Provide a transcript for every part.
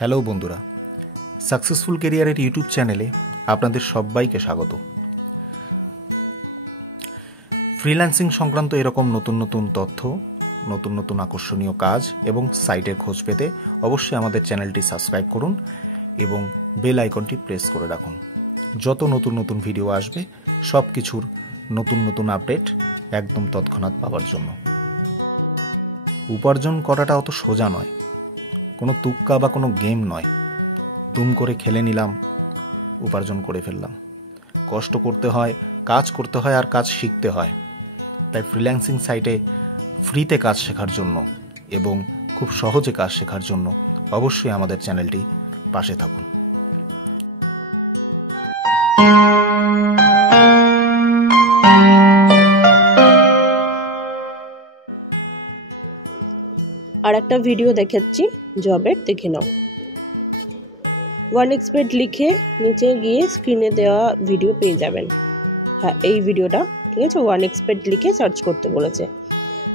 Hello বন্ধুরা, successful ক্যারিয়ারের YouTube চ্যানেলে আপনাদের সবাইকে স্বাগত। ফ্রিল্যান্সিং সংক্রান্ত এরকম নতুন নতুন তথ্য, নতুন নতুন আকর্ষণীয় কাজ এবং সাইটের খোঁজ পেতে অবশ্যই আমাদের চ্যানেলটি সাবস্ক্রাইব করুন এবং বেল আইকনটি প্রেস করে রাখুন। যত নতুন নতুন ভিডিও আসবে সব কিছুর নতুন নতুন আপডেট একদম তৎক্ষণাৎ পাওয়ার জন্য। উপার্জন করাটা অত সোজা নয়, কোনো তুক্কা বা কোনো গেম নয়। দুম করে খেলে নিলাম, উপার্জন করে ফেললাম। কষ্ট করতে হয়, কাজ করতে হয় আর কাজ শিখতে হয়। তাই ফ্রিল্যান্সিং সাইটে ফ্রিতে কাজ শেখার জন্য এবং খুব সহজে কাজ শেখার জন্য অবশ্যই আমাদের চ্যানেলটি পাশে থাকুন। আর একটা ভিডিও দেখাচ্ছি জবের, দেখে নাও। OneXpert লিখে নিচে গিয়ে স্ক্রিনে দেওয়া ভিডিও পেয়ে যাবেন। হ্যাঁ, এই ভিডিওটা, ঠিক আছে। OneXpert লিখে সার্চ করতে বলেছে।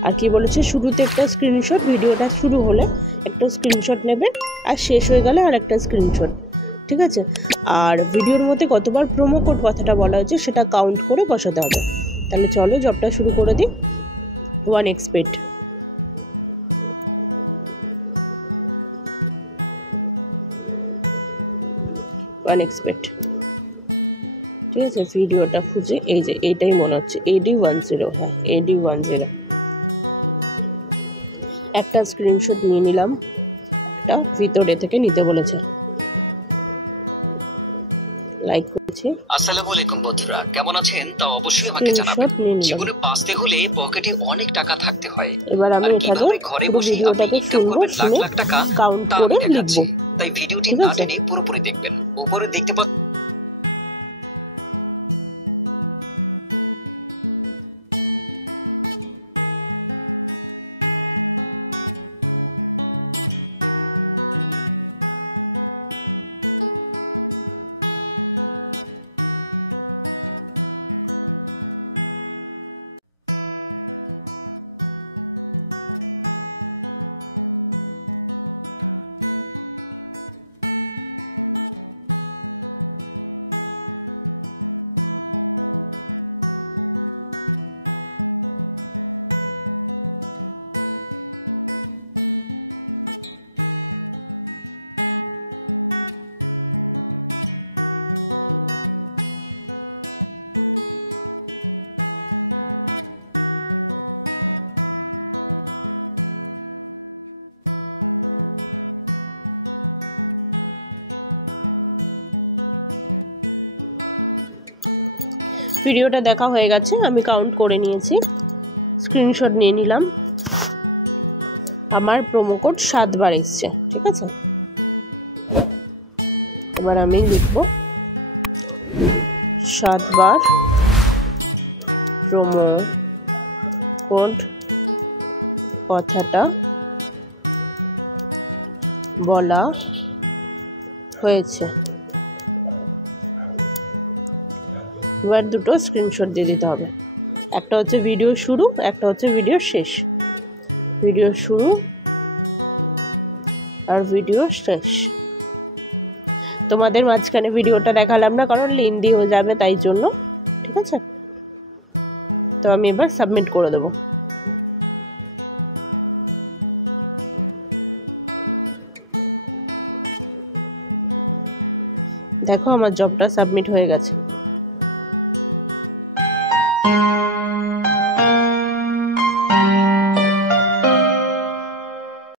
আর কি বলেছে, শুরুতে একটা স্ক্রিনশট, ভিডিওটা শুরু হলে একটা স্ক্রিনশট নেবে আর শেষ হয়ে গেলে আর একটা স্ক্রিনশট, ঠিক আছে। আর ভিডিওর মধ্যে কতবার প্রোমো কোড কথাটা বলা হয়েছে সেটা কাউন্ট করে বসাতে হবে। তাহলে চলো জবটা শুরু করে দিই। OneXpert, OneXpert, ঠিক আছে। ভিডিওটা খুঁজে, এই যে এইটাই মনে হচ্ছে AD10, হ্যাঁ AD10। একটা স্ক্রিনশট নিয়ে নিলাম, এটা ভিতরে থেকে নিতে বলেছে। লাইক করেছি। আসসালামু আলাইকুম বন্ধুরা, কেমন আছেন তা অবশ্যই আমাকে জানাবেন। জীবনে বাঁচতে হলে পকেটে অনেক টাকা থাকতে হয়। এবার আমি এখানে ঘরে বসে ভিডিওটাকে শুনবো, শুনে লাখ টাকা কাউন্ট করে লিখবো। তাই ভিডিওটি না টেনে পুরোপুরি দেখবেন। উপরে দেখতে পাচ্ছেন ভিডিওটা দেখা হয়ে গেছে, আমি কাউন্ট করে নিয়েছি, স্ক্রিনশট নিয়ে নিলাম। আমার প্রোমো কোড 7 বার এসছে, ঠিক আছে। এবার আমি লিখব 7 বার প্রোমো কোড কথাটা বলা হয়েছে। এবার দুটো স্ক্রিনশট দিয়ে দিতে হবে। একটা হচ্ছে ভিডিও শুরু, একটা হচ্ছে ভিডিও শেষ। ভিডিও শুরু আর ভিডিও শেষ। তোমাদের মাঝখানে ভিডিওটা দেখালাম না, কারণ লেন্দি হয়ে যাবে, তাই জন্য, ঠিক আছে। তো আমি এবার সাবমিট করে দেবো। দেখো আমার জবটা সাবমিট হয়ে গেছে।